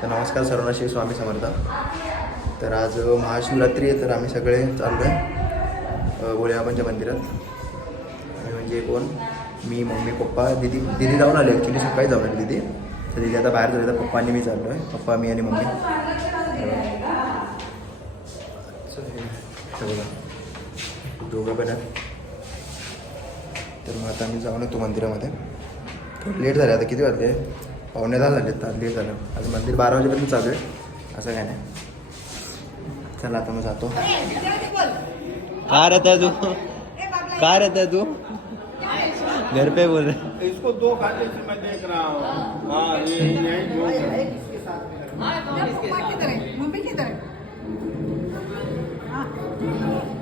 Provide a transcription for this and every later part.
तर नमस्कार सर्वांना, श्री स्वामी समर्थ. तर आज महाशिवरात्री आहे, तर आम्ही सगळे चाललो आहे भोलेबाबांच्या मंदिरात. म्हणजे कोण, मी, मम्मी, पप्पा, दीदी जाऊन आले. ॲक्च्युली सकाळी जाऊन आली दीदी. तर दीदी आता बाहेर झाली, तर पप्पा आणि मी चाललो आहे. पप्पा, मी आणि मम्मी. दोघं पण आहे. तर मग आता आम्ही जाऊन येतो मंदिरामध्ये. थोडं लेट झालं, आता किती वाजले, 9:15 झाले. तर लेट झालं. आज मंदिर 12 वाजेपर्यंत चालू आहे, असं काय नाही. चला आता मग जातो. काय रहता है तू, काय रहता है तू, घर पे बोल रहे. इसको 2 घंटे से मैं देख रहा हूँ. हाँ, ये यही मम्मी किधर है?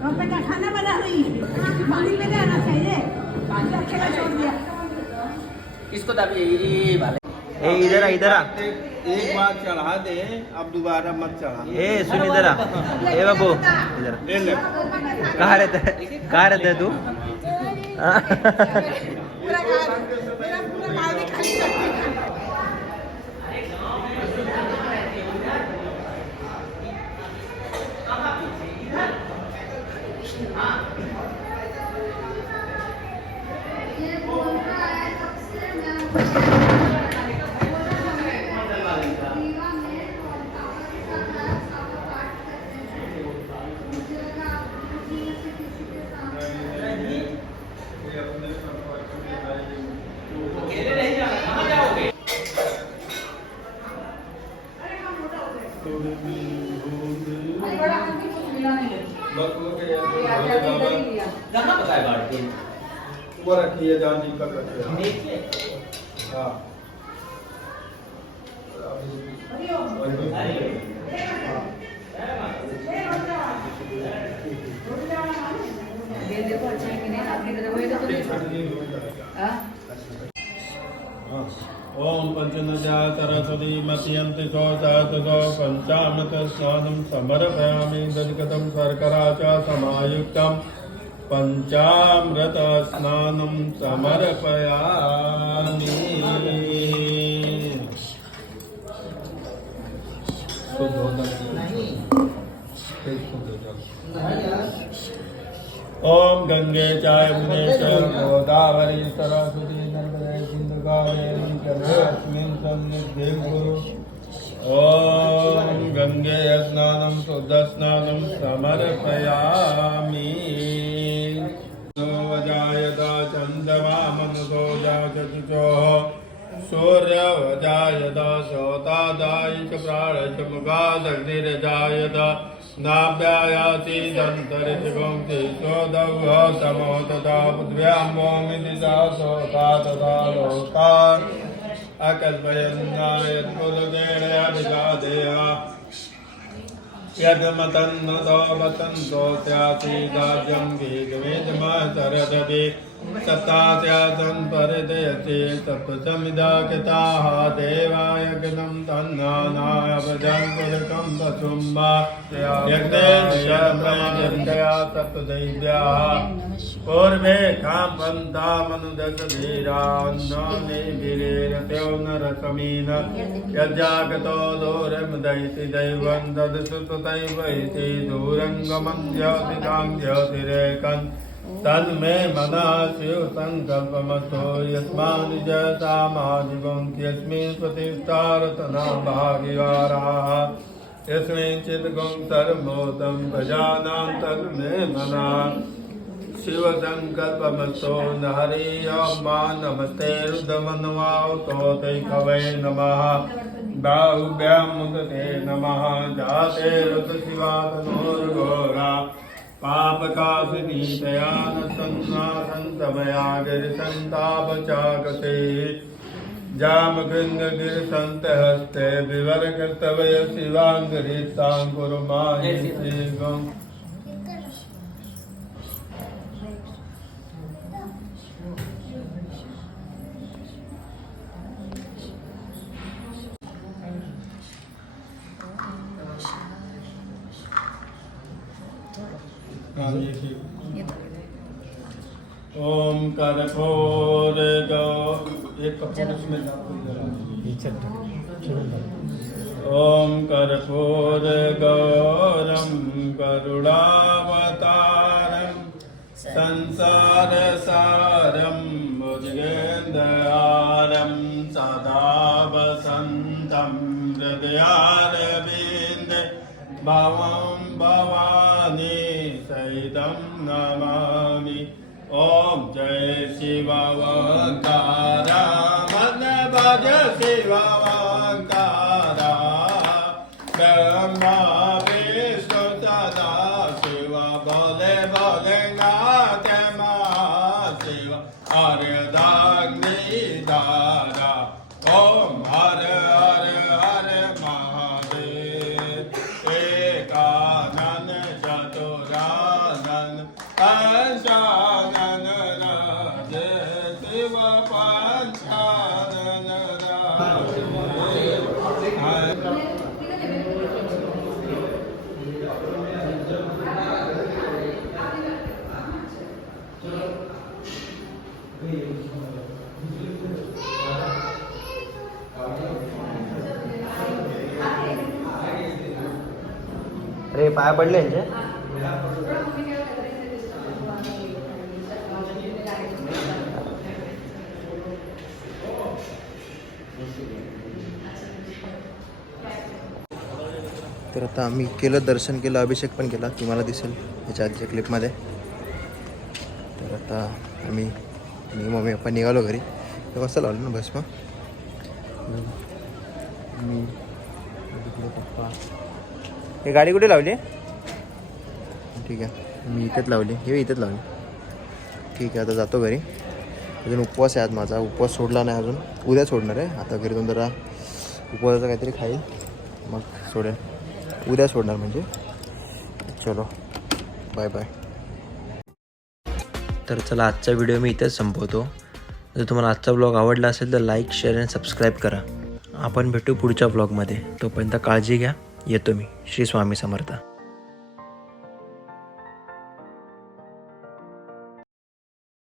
मम्मी का खाना बना रही है. पानी में आना चाहिए. पानी अकेला छोड़ दिया. इसको दबी वाले. ए इधर आ, इधर आ. एक बार चढ़ा दे, अब दोबारा मत चढ़ा. ए सुन, इधर आ. ए बाबू, इधर आ. ले ले. कहाँ रहता है तू. पूरा घर मेरा पूरा माल खाली कर दिया. कहाँ बताए बात की? वो रखिए, जहाँ दिक्कत रखिए. हाँ. ओम पंचनजा सरस्वती मत्यंति सहस्रो पंचामृत स्नानं समर्पयामि. गजगतं शर्करा च समायुक्तं पंचामृत स्नानं समर्पयामि. ओम गंगे चाय मुनेश्वर गोदावरी सरस्वती नर्मदे सिंधु कावेरी जलेस्मिन् सन्निधिं कुरु. ओम गंगे स्नानं शुद्ध स्नानं समर्पयामि. वजायत चन्द्रमा मनसो जाचुचोः सूर्यवजायत सोतादाय च प्राण च मुखादग्निरजायत. नाभ्यायाति दन्तरिचिगोंसि सोदौः तमो तथा पृथिव्यामोमिदिशा सोता तथा लोकान् अकल्पयन्नायत्कुलदेणयाधिकादेह यद्मतन्नतो वतन्तो स्यासीदाज्यं गीतमेदमसरदति. सप्तास्यासन् परिदयति सप्तसमिदा कृताः देवाय गणं तन्नानाय भजङ्कुलकं वसुं वा. यज्ञया सप्तदैव्याः पूर्वे खां पन्थामनुदशधीरान्नानिभिरेरत्यो नरसमीन. यज्ञागतो दूरमुदयति दैवं तदसुतैव इति दूरङ्गमञ्ज्योति काञ्ज्योतिरेकन्. तन्मे मनः शिवसङ्कल्पमतो यस्मान् जसामाजिवं यस्मिन् प्रतिष्ठारतना भागिवाराः. यस्मिंश्चित् गुं सर्वोतं प्रजानां तन्मे मनः शिवसङ्कल्पमतो न हरि. मा नमस्ते रुद्रमन्वातो तैकवे नमः. बाहुभ्यां मुदते नमः. जाते ऋतुशिवातनोर्घोरा पापकाशिनीतया न सन्नासन्तमया गिरिसन्तापचाकते. जामगृङ्गगिरिसन्तहस्ते विवरकर्तव्य शिवाङ्गरीतां कुर्माहि श्रीगम्. ओम कर्पूर गौ एक कपूर उसमें ॐ कर्पूरगौरं करुणावतारं संसारसारं भुजगेन्द्रहारं सदा वसन्तं हृदयारविन्दे भवं भवानी सहितं नमामि। ॐ जय शिववंकारा मन भज शिववंकारा ब्रह्मा विष्णु सदा शिव बोले बोले नाथ महाशिव आर्यदाग्नि दारा। ॐ हर हर हर महादेव एकानन चतुरानन पंचानन राजे शिव पंचानन राजे। अरे पाया पडले यांचे. तर आता आम्ही केलं, दर्शन केलं, अभिषेक पण केला, तुम्हाला दिसेल याच्या आधीच्या क्लिपमध्ये. तर आता मी मम्मी पप्पा निघालो घरी. तर कसं लावलं ना बस मग मी पप्पा. हे गाडी कुठे लावली? ठीक आहे, मी इथेच लावली. हे इथेच लावली. ठीक आहे, आता जातो घरी. अजून उपवास आहे आज माझा. उपवास सोडला नाही अजून, उद्या सोडणार आहे. आता घरी जाऊन जरा उपवासाचं काहीतरी खाईल, मग सोडेल. उद्या सोडणार म्हणजे. चलो बाय बाय. तर चला, आजचा व्हिडिओ मी इथेच संपवतो. जर तुम्हाला आजचा ब्लॉग आवडला असेल तर लाईक, शेअर आणि सबस्क्राईब करा. आपण भेटू पुढच्या ब्लॉगमध्ये. तोपर्यंत काळजी घ्या. येतो मी. श्री स्वामी समर्थ.